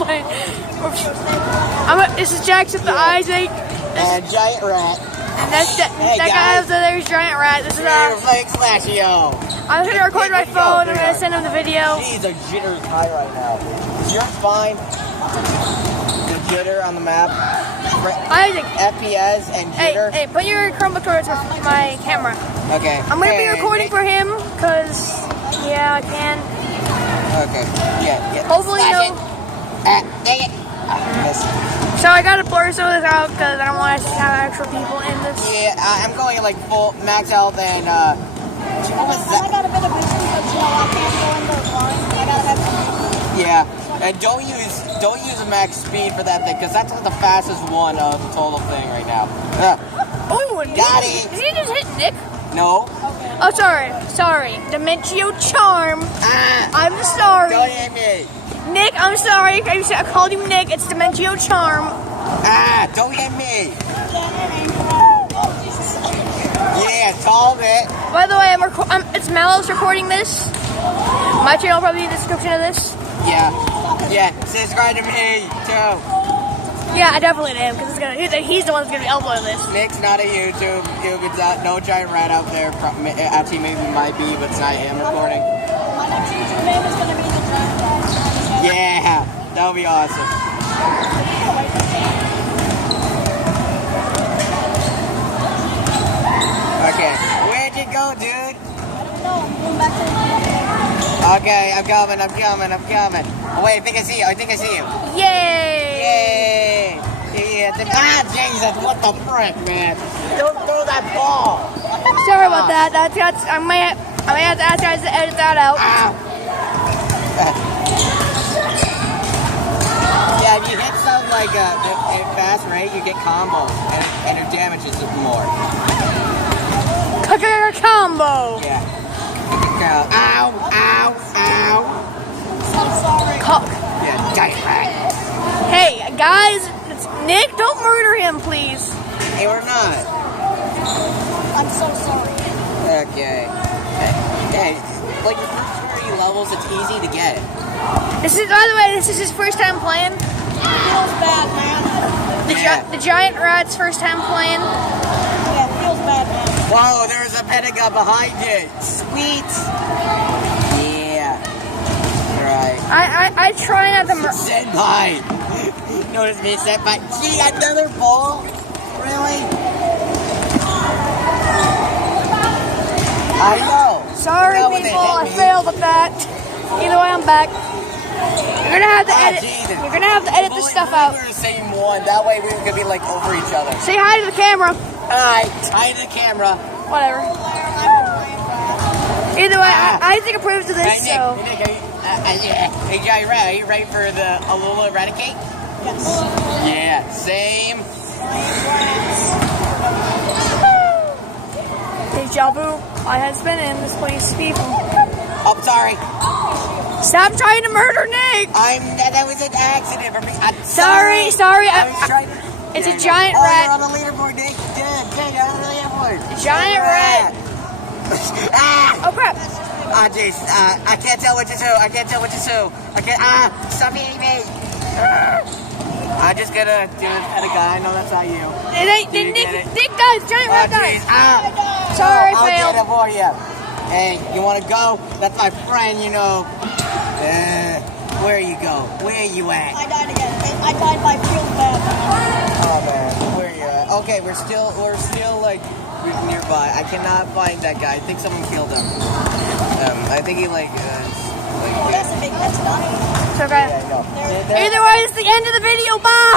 playing. This is Jackson the Isaac. And Giant Rat. And that's that guy over there is Giant Rat. This is Flashio. I'm gonna record my phone. I'm gonna send him the video. Jeez, the jitter's high right now. Is yours fine? The jitter on the map. Isaac. FPS and jitter. Hey, put your Chromebook towards my camera. Okay. I'm gonna be recording for him, cause yeah, I can. Okay. Yeah. Hopefully no. Dang it. So I gotta blur some of this out because I don't want us to have actual people in this. Yeah, I'm going at like full max health and what was that? I got a bit of boost because I can't go in the line. I gotta have some. Yeah, and don't use a max speed for that thing because that's like the fastest one of the total thing right now. Oh, got it. Did he just hit Nick? No. Okay. Oh, sorry. Dimentio Charm. I'm sorry. Don't hit me. Nick, I'm sorry. I called you Nick. It's Dimentio Charm. Don't hit me. Yeah, solve it. By the way, it's Malise recording this. My channel will probably be in the description of this. Yeah. Subscribe to me too. Yeah, I definitely am because he's the one that's gonna be uploading this. Nick's not a YouTube. It's no Giant Rat out there. Actually, maybe might be, but it's not him recording. My next YouTube name is gonna be the Giant Rat. Yeah, that would be awesome. Okay, where'd you go, dude? I don't know. I'm going back to the Okay, I'm coming. Oh, wait, I think I see you. Yay! Yeah. Jesus, what the frick, man? Don't throw that ball. Sorry about that. I might have to ask guys to edit that out. Yeah, if you hit something like at a fast rate, you get combos, and it damages it more. Combo. Yeah. Ow. So sorry. Cock. Yeah, Giant Rat. Hey, guys, it's Nick. Don't murder him, please. Hey, we're not. I'm so sorry. Okay. Hey, like the first 30 levels, it's easy to get. By the way, this is his first time playing. It feels bad, man. The Giant Rat's first time playing. Yeah, it feels bad, man. Whoa, there's a pentagon behind it. Sweet. Yeah. Right. I try not to murder. Senpai. Notice me, Senpai. Gee, another ball? Really? I know. Sorry, people. I failed at that. Either way, I'm back. You're gonna have to edit. Jesus. You're gonna have to edit this stuff out. We're the same one. That way we could be like over each other. Say hi to the camera. Hi to the camera. Whatever. Either way, Isaac approves of this. Hey, Nick. So. Hey, Nick, hey, Giant Rat, are you ready for the Alula Eradicate? Yes. Yeah, same. Deja vu. I have been in this place before. Oh, sorry. Stop trying to murder Nick. That was an accident for me. I'm Sorry. I was trying to... It's a giant You're rat. on the leaderboard, Nick. Good, you're on the leaderboard. Giant rat. Oh crap. Jeez. I can't tell which is who. I can't. Stop eating me. I'm just gonna do it at a guy. I know that's not you. It ain't Nick guys, giant rat guys. Sorry, I'll failed. get it for you. Hey, you wanna go? That's my friend, you know. Where you go? Where you at? I died again. I died by feels bad. Oh man, where you at? Okay, we're still like nearby. I cannot find that guy. I think someone killed him. I think he Oh, that's a big. That's not. So guys, Yeah, I know. either way, it's the end of the video. Bye.